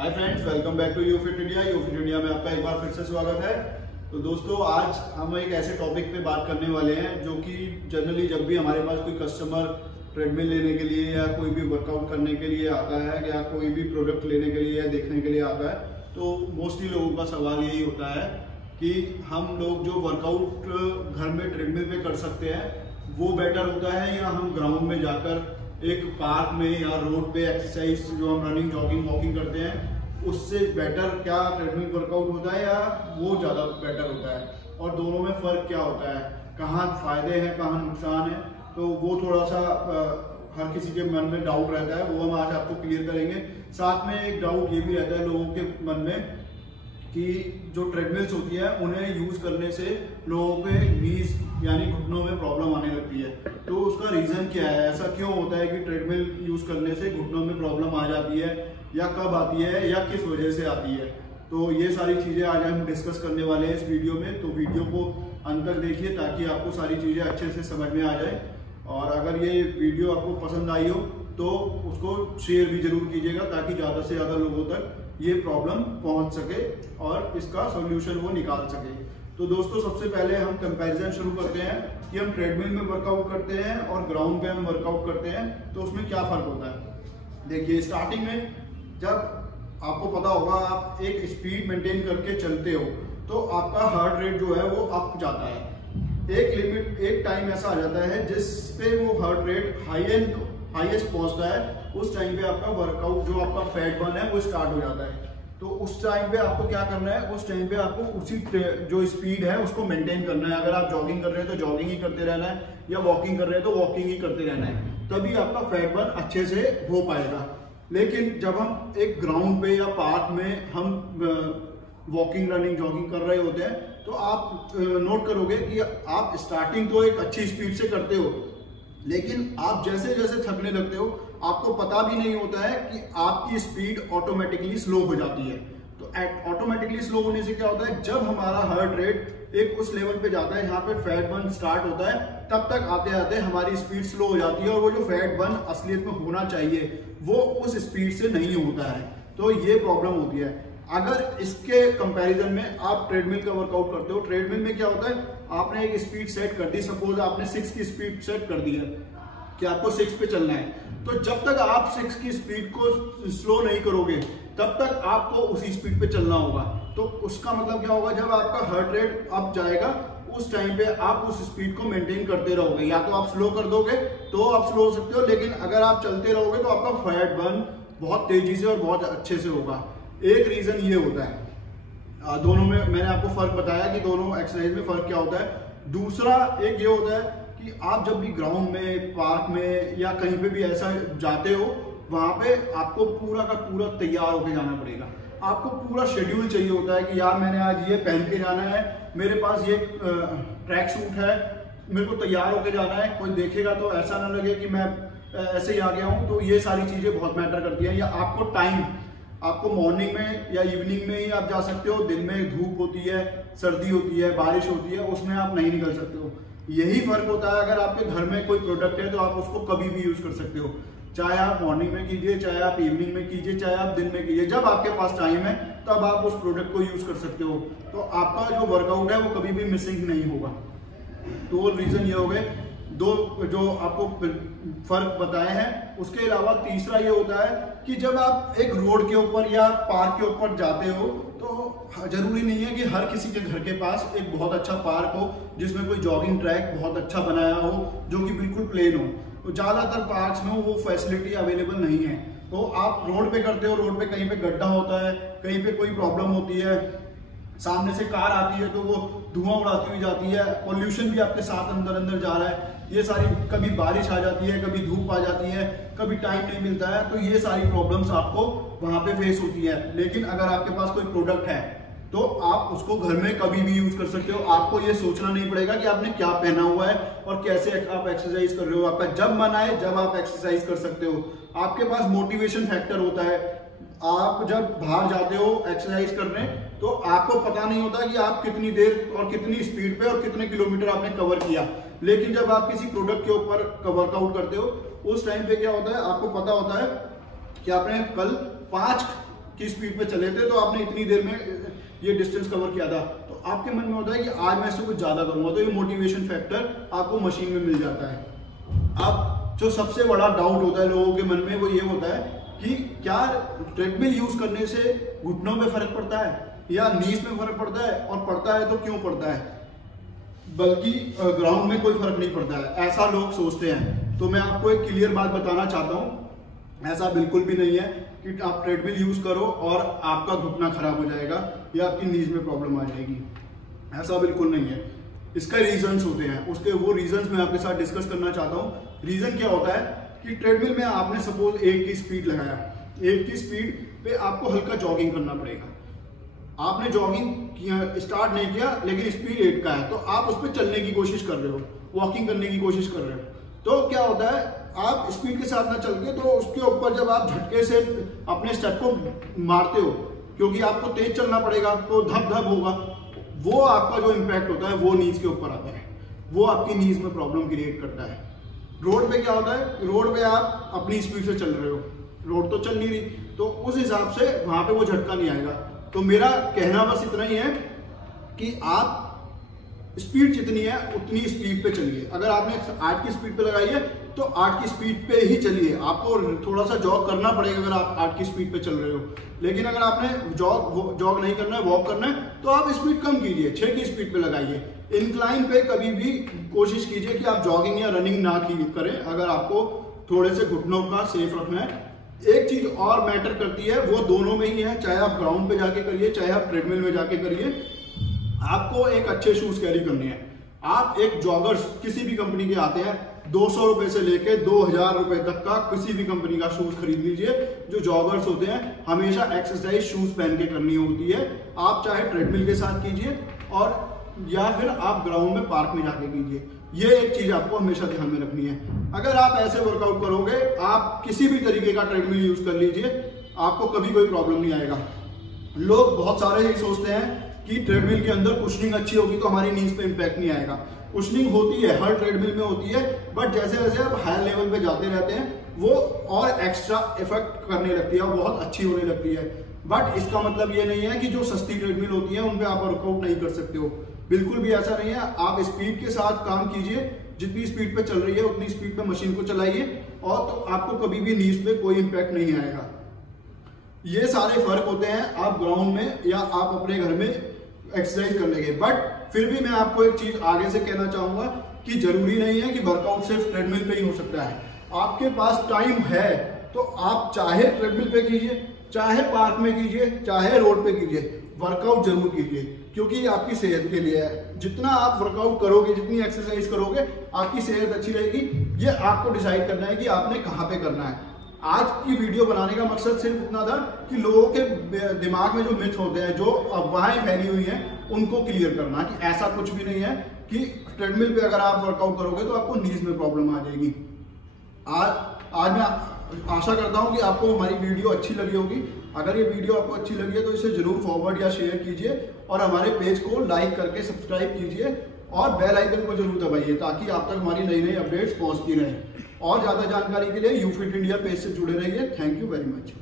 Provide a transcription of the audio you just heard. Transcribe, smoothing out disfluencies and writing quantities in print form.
Hi friends, welcome back to YouFit India. YouFit India में आपका एक बार फिर से स्वागत है। तो दोस्तों, आज हम एक ऐसे टॉपिक पे बात करने वाले हैं जो कि जनरली जब भी हमारे पास कोई कस्टमर ट्रेडमिल लेने के लिए या कोई भी वर्कआउट करने के लिए आता है या कोई भी प्रोडक्ट लेने के लिए या देखने के लिए आता है, तो मोस्टली लोगों का सवाल यही होता है कि हम लोग जो वर्कआउट घर में ट्रेडमिल पे कर सकते हैं वो बेटर होता है या हम ग्राउंड में जाकर एक पार्क में या रोड पे एक्सरसाइज जो हम रनिंग जॉगिंग वॉकिंग करते हैं उससे बेटर क्या ट्रेडमिल वर्कआउट होता है या वो ज़्यादा बेटर होता है, और दोनों में फ़र्क क्या होता है, कहाँ फ़ायदे हैं कहाँ नुकसान है। तो वो थोड़ा सा हर किसी के मन में डाउट रहता है, वो हम आज आपको क्लियर करेंगे। साथ में एक डाउट ये भी रहता है लोगों के मन में कि जो ट्रेडमिल्स होती है उन्हें यूज़ करने से लोगों के नीज यानी घुटनों में प्रॉब्लम आने लगती है। तो उसका रीज़न क्या है, ऐसा क्यों होता है कि ट्रेडमिल यूज़ करने से घुटनों में प्रॉब्लम आ जाती है, या कब आती है या किस वजह से आती है। तो ये सारी चीज़ें आज हम डिस्कस करने वाले हैं इस वीडियो में। तो वीडियो को अंत तक देखिए ताकि आपको सारी चीज़ें अच्छे से समझ में आ जाए, और अगर ये वीडियो आपको पसंद आई हो तो उसको शेयर भी जरूर कीजिएगा ताकि ज़्यादा से ज़्यादा लोगों तक ये प्रॉब्लम पहुंच सके और इसका सॉल्यूशन वो निकाल सके। तो दोस्तों, सबसे पहले हम कंपैरिजन शुरू करते हैं कि हम ट्रेडमिल में वर्कआउट करते हैं और ग्राउंड पे हम वर्कआउट करते हैं तो उसमें क्या फ़र्क होता है। देखिए, स्टार्टिंग में जब आपको पता होगा आप एक स्पीड मेंटेन करके चलते हो तो आपका हार्ट रेट जो है वो अप जाता है। एक टाइम ऐसा आ जाता है जिस पे वो हार्ट रेट हाईएस्ट पहुंचता है। उस टाइम पे आपका वर्कआउट जो आपका फैट बर्न है वो स्टार्ट हो जाता है। तो उस टाइम पे आपको क्या करना है, उस टाइम पे आपको उसी जो स्पीड है उसको मेंटेन करना है। अगर आप जॉगिंग कर रहे हैं तो जॉगिंग ही करते रहना है, या वॉकिंग कर रहे हैं तो वॉकिंग ही करते रहना है, तभी आपका फैट बर्न अच्छे से हो पाएगा। लेकिन जब हम एक ग्राउंड पे या पार्क में हम वॉकिंग रनिंग जॉगिंग कर रहे होते हैं तो आप नोट करोगे कि आप स्टार्टिंग तो एक अच्छी स्पीड से करते हो, लेकिन आप जैसे जैसे थकने लगते हो आपको पता भी नहीं होता है कि आपकी स्पीड ऑटोमेटिकली स्लो हो जाती है। तो ऑटोमेटिकली स्लो होने से क्या होता है, जब हमारा हार्ट रेट एक उस लेवल पे जाता है जहाँ पे फैट बर्न स्टार्ट होता है, तब तक आते आते हमारी स्पीड स्लो हो जाती है और वो जो फैट बर्न असलियत में होना चाहिए वो उस स्पीड से नहीं होता है। तो ये प्रॉब्लम होती है। अगर इसके कंपैरिजन में आप ट्रेडमिल का वर्कआउट करते हो, ट्रेडमिल में क्या होता है, आपने एक स्पीड सेट कर दी, सपोज आपने 6 की स्पीड सेट कर दी है कि आपको 6 पे चलना है, तो जब तक आप 6 की स्पीड को स्लो नहीं करोगे तब तक आपको उसी स्पीड पे चलना होगा। तो उसका मतलब क्या होगा, जब आपका हार्ट रेट अप जाएगा उस टाइम पे आप उस स्पीड को मेंटेन करते रहोगे। या तो आप स्लो कर दोगे तो आप स्लो हो सकते हो, लेकिन अगर आप चलते रहोगे तो आपका फैट बर्न बहुत तेजी से और बहुत अच्छे से होगा। एक रीजन ये होता है। दोनों में मैंने आपको फर्क बताया कि दोनों एक्सरसाइज में फर्क क्या होता है। दूसरा एक ये होता है कि आप जब भी ग्राउंड में, पार्क में या कहीं पे भी ऐसा जाते हो, वहां पे आपको पूरा का पूरा तैयार होकर जाना पड़ेगा। आपको पूरा शेड्यूल चाहिए होता है कि यार मैंने आज ये पहन के जाना है, मेरे पास ये ट्रैक सूट है, मेरे को तैयार होकर जाना है, कोई देखेगा तो ऐसा ना लगे कि मैं ऐसे ही आ गया हूँ। तो ये सारी चीजें बहुत मैटर करती हैं। या आपको टाइम, आपको मॉर्निंग में या इवनिंग में ही आप जा सकते हो। दिन में धूप होती है, सर्दी होती है, बारिश होती है, उसमें आप नहीं निकल सकते हो। यही फर्क होता है। अगर आपके घर में कोई प्रोडक्ट है तो आप उसको कभी भी यूज कर सकते हो, चाहे आप मॉर्निंग में कीजिए, चाहे आप इवनिंग में कीजिए, चाहे आप दिन में कीजिए। जब आपके पास टाइम है तब आप उस प्रोडक्ट को यूज कर सकते हो। तो आपका जो वर्कआउट है वो कभी भी मिसिंग नहीं होगा। तो रीजन ये हो गए दो जो आपको फर्क बताए हैं। उसके अलावा तीसरा ये होता है कि जब आप एक रोड के ऊपर या पार्क के ऊपर जाते हो तो जरूरी नहीं है कि हर किसी के घर के पास एक बहुत अच्छा पार्क हो जिसमें कोई जॉगिंग ट्रैक बहुत अच्छा बनाया हो जो कि बिल्कुल प्लेन हो। तो ज्यादातर पार्क्स में वो फैसिलिटी अवेलेबल नहीं है। तो आप रोड पे करते हो, रोड पे कहीं पे गड्ढा होता है, कहीं पे कोई प्रॉब्लम होती है, सामने से कार आती है तो वो धुआं उड़ाती हुई जाती है, पॉल्यूशन भी आपके साथ अंदर अंदर जा रहा है। ये सारी, कभी बारिश आ जाती है, कभी धूप आ जाती है, कभी टाइम नहीं मिलता है, तो ये सारी प्रॉब्लम्स आपको वहां पे फेस होती है। लेकिन अगर आपके पास कोई प्रोडक्ट है तो आप उसको घर में कभी भी यूज कर सकते हो। आपको ये सोचना नहीं पड़ेगा कि आपने क्या पहना हुआ है और कैसे आप एक्सरसाइज कर रहे हो। आपका जब मन आए जब आप एक्सरसाइज कर सकते हो। आपके पास मोटिवेशन फैक्टर होता है। आप जब बाहर जाते हो एक्सरसाइज करने तो आपको पता नहीं होता कि आप कितनी देर और कितनी स्पीड पे और कितने किलोमीटर आपने कवर किया। लेकिन जब आप किसी प्रोडक्ट के ऊपर वर्कआउट करते हो उस टाइम पे क्या होता है, आपको पता होता है कि आपने कल 5 की स्पीड पे चले थे तो आपने इतनी देर में ये डिस्टेंस कवर किया था, तो आपके मन में होता है कि आज मैं इससे कुछ ज्यादा करूंगा, तो ये मोटिवेशन फैक्टर आपको मशीन में मिल जाता है। अब जो सबसे बड़ा डाउट होता है लोगों के मन में वो ये होता है कि क्या ट्रेडमिल यूज करने से घुटनों में फर्क पड़ता है या नीज में फर्क पड़ता है, और पड़ता है तो क्यों पड़ता है, बल्कि ग्राउंड में कोई फर्क नहीं पड़ता है, ऐसा लोग सोचते हैं। तो मैं आपको एक क्लियर बात बताना चाहता हूं, ऐसा बिल्कुल भी नहीं है कि आप ट्रेडमिल यूज करो और आपका घुटना खराब हो जाएगा या आपकी नीज में प्रॉब्लम आ जाएगी, ऐसा बिल्कुल नहीं है। इसका रीजंस होते हैं, उसके वो रीजंस मैं आपके साथ डिस्कस करना चाहता हूँ। रीजन क्या होता है कि ट्रेडमिल में आपने सपोज 1 की स्पीड लगाया, 1 की स्पीड पे आपको हल्का जॉगिंग करना पड़ेगा। आपने जॉगिंग स्टार्ट नहीं किया लेकिन स्पीड 8 का है, तो आप उस पर चलने की कोशिश कर रहे हो, वॉकिंग करने की कोशिश कर रहे हो, तो क्या होता है आप स्पीड के साथ ना चल के तो उसके ऊपर जब आप झटके से अपने स्टेप को मारते हो, क्योंकि आपको तेज चलना पड़ेगा तो धप धप होगा, वो आपका जो इम्पैक्ट होता है वो नीज के ऊपर आता है, वो आपकी नीज में प्रॉब्लम क्रिएट करता है। रोड पे क्या होता है, रोड पे आप अपनी स्पीड से चल रहे हो, रोड तो चल नहीं रही, तो उस हिसाब से वहां पे वो झटका नहीं आएगा। तो मेरा कहना बस इतना ही है कि आप स्पीड जितनी है उतनी स्पीड पे चलिए। अगर आपने 8 की स्पीड पे लगाई है तो 8 की स्पीड पे ही चलिए, आपको थोड़ा सा जॉग करना पड़ेगा अगर आप 8 की स्पीड पे चल रहे हो, लेकिन अगर आपने जॉग नहीं करना है, वॉक करना है, तो आप स्पीड कम कीजिए, 6 की स्पीड पे लगाइए। इंक्लाइन पे कभी भी कोशिश कीजिए कि आप जॉगिंग या रनिंग ना करें अगर आपको थोड़े से घुटनों का सेफ रखना है। एक चीज और मैटर करती है, वो दोनों में ही है, चाहे आप ग्राउंड पे जाके करिए चाहे आप ट्रेडमिल में जाके करिए, आपको एक अच्छे शूज कैरी करने हैं। आप एक जॉगर्स किसी भी कंपनी के आते हैं, 200 रुपए से लेके 2000 रुपए तक का किसी भी कंपनी का शूज खरीद लीजिए। जो जॉगर्स होते हैं हमेशा एक्सरसाइज शूज पहन के करनी होती है, आप चाहे ट्रेडमिल के साथ कीजिए और या फिर आप ग्राउंड में पार्क में जाके कीजिए। ये एक चीज आपको हमेशा ध्यान में रखनी है। अगर आप ऐसे वर्कआउट करोगे, आप किसी भी तरीके का ट्रेडमिल यूज कर लीजिए, आपको कभी कोई प्रॉब्लम नहीं आएगा। लोग बहुत सारे ही सोचते हैं कि ट्रेडमिल के अंदर कुशनिंग अच्छी होगी तो हमारी नीज पे इंपैक्ट नहीं आएगा। कुशनिंग होती है, हर ट्रेडमिल में होती है, बट जैसे जैसे आप हायर लेवल पे जाते रहते हैं वो और एक्स्ट्रा इफेक्ट करने लगती है, बहुत अच्छी होने लगती है। बट इसका मतलब ये नहीं है कि जो सस्ती ट्रेडमिल होती है उन पे आप वर्कआउट नहीं कर सकते हो, बिल्कुल भी ऐसा नहीं है। आप स्पीड के साथ काम कीजिए, जितनी स्पीड पे चल रही है उतनी स्पीड पे मशीन को चलाइए, और तो आपको कभी भी नीज पे कोई इंपैक्ट नहीं आएगा। ये सारे फर्क होते हैं आप ग्राउंड में या आप अपने घर में एक्सरसाइज करने के। बट फिर भी मैं आपको एक चीज आगे से कहना चाहूंगा कि जरूरी नहीं है कि वर्कआउट सिर्फ ट्रेडमिल पे ही हो सकता है। आपके पास टाइम है तो आप चाहे ट्रेडमिल पे कीजिए, चाहे पार्क में कीजिए, चाहे रोड पे कीजिए, वर्कआउट जरूर कीजिए, क्योंकि ये आपकी सेहत के लिए है। जितना आप वर्कआउट करोगे, जितनी एक्सरसाइज करोगे, आपकी सेहत अच्छी रहेगी। ये आपको डिसाइड करना है कि आपने कहाँ पे करना है। आज की वीडियो बनाने का मकसद सिर्फ इतना था कि लोगों के दिमाग में जो मिथ होते हैं, जो अफवाहें फैली हुई हैं, उनको क्लियर करना कि ऐसा कुछ भी नहीं है कि ट्रेडमिल पे अगर आप वर्कआउट करोगे तो आपको नीज में प्रॉब्लम आ जाएगी। आज मैं आशा करता हूं कि आपको हमारी वीडियो अच्छी लगी होगी। अगर ये वीडियो आपको अच्छी लगी है तो इसे जरूर फॉरवर्ड या शेयर कीजिए, और हमारे पेज को लाइक करके सब्सक्राइब कीजिए और बेल आइकन को जरूर दबाइए, ताकि आप तक हमारी नई नई अपडेट्स पहुंचती रहें। और ज्यादा जानकारी के लिए यूफिट इंडिया पेज से जुड़े रहिए। Thank you very much.